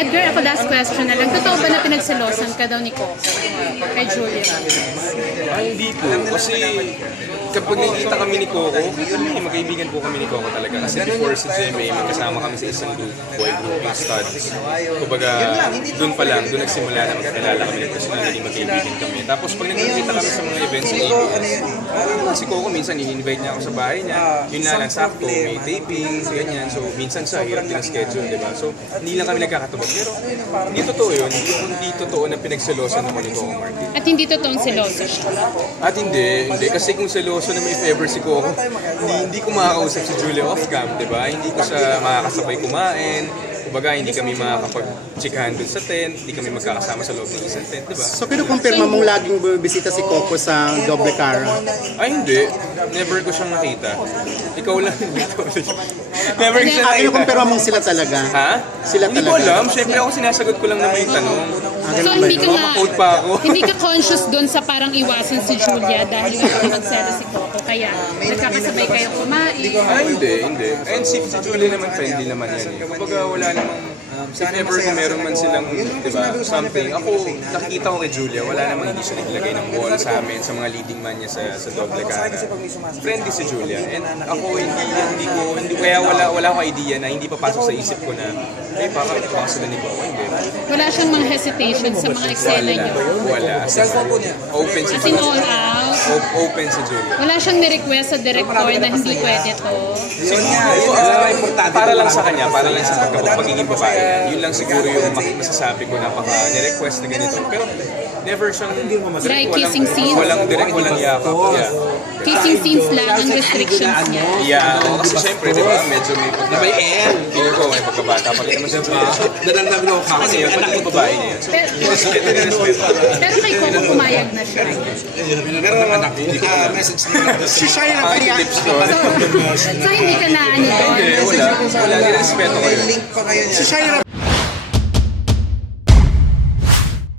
Edgar, ako last question na lang. Totoo ba na pinagselosan ka daw ni Coco kay Julia? Hindi po. Kasi kapag nakikita kami ni Coco, magkaibigan po kami ni Coco talaga. Kasi before sa GMA, magkasama kami sa isang boy group, yung Studs. Kumbaga, doon pa lang, doon nagsimula na magkakilala kami ng personal, naging magkaibigan kami. Tapos pag nakikita kami sa mga events sa ABS, si Coco minsan i-invite niya ako sa bahay niya. Yun na lang, sakto, may taping, ganyan. So minsan sa hirap din ang schedule, di ba? So hindi lang kami nagkakatubag. Pero hindi totoo yun. Hindi totoo na pinagselosan ako ni Coco Martin. At hindi totoong selosa siya? At hindi. Kasi kung seloso naman if ever si Coco, hindi ko makakausap si Julia off-cam, di ba? Hindi ko siya makakasabay kumain. Kumbaga, hindi kami makakapag-chikahan doon sa tent, hindi kami magkakasama sa loob ng isang tent, di ba? So, kinukumpirma mong laging bumibisita si Coco sa Doble Cara? Ay, hindi. Never ko siyang nakita. Ikaw lang dito. Never ko siya nakita. Kinukumpirma mong sila talaga? Ha? Sila Hindi ko talaga? alam. Siyempre ako sinasagot ko lang naman yung tanong. So hindi ka nga, Maka-quote pa ako. hindi ka conscious doon sa parang iwasan si Julia dahil nga magselo si Coco. Kaya nagkakasabay kayo kumain. Ay, hindi. And si Julie naman, friendly naman yan eh. Kumbaga wala namang, if ever kung meron man silang, di ba, something. Ako, nakikita ko kay Julia, wala namang hindi siya naglagay ng wall sa amin, sa mga leading man niya sa Doble Cara. Friendly si Julia. And ako, hindi kaya wala akong idea na hindi papasok sa isip ko na, ay, baka sila ni Coco. Hindi. Wala siyang mga hesitation sa mga eksena niyo. Wala. Open si As in all Julia. out. Open si Julia. Wala siyang nirequest sa director na hindi pwede to. Siguro, para lang sa kanya, para lang sa pagiging babae yan. Yun lang siguro yung masasabi ko na baka ni-request na ganito. Pero never siyang Dry kissing scenes? walang yakap. Yeah. Kissing scenes lang ang restrictions niya. Yeah, kasi syempre, di ba, medyo may May air. Tingin ko, may pagkabata pa rin naman siya. Nananag mo ka Kasi yung pagiging babae niya yan. So, respeto. Pero kay Coco pumayag na siya. Pero message na Si Shia Ang kaya... tips ko. So hindi ka na ano doon? Hindi, wala. Wala, nirespeto ko yun. link pa kayo niya. Si Shia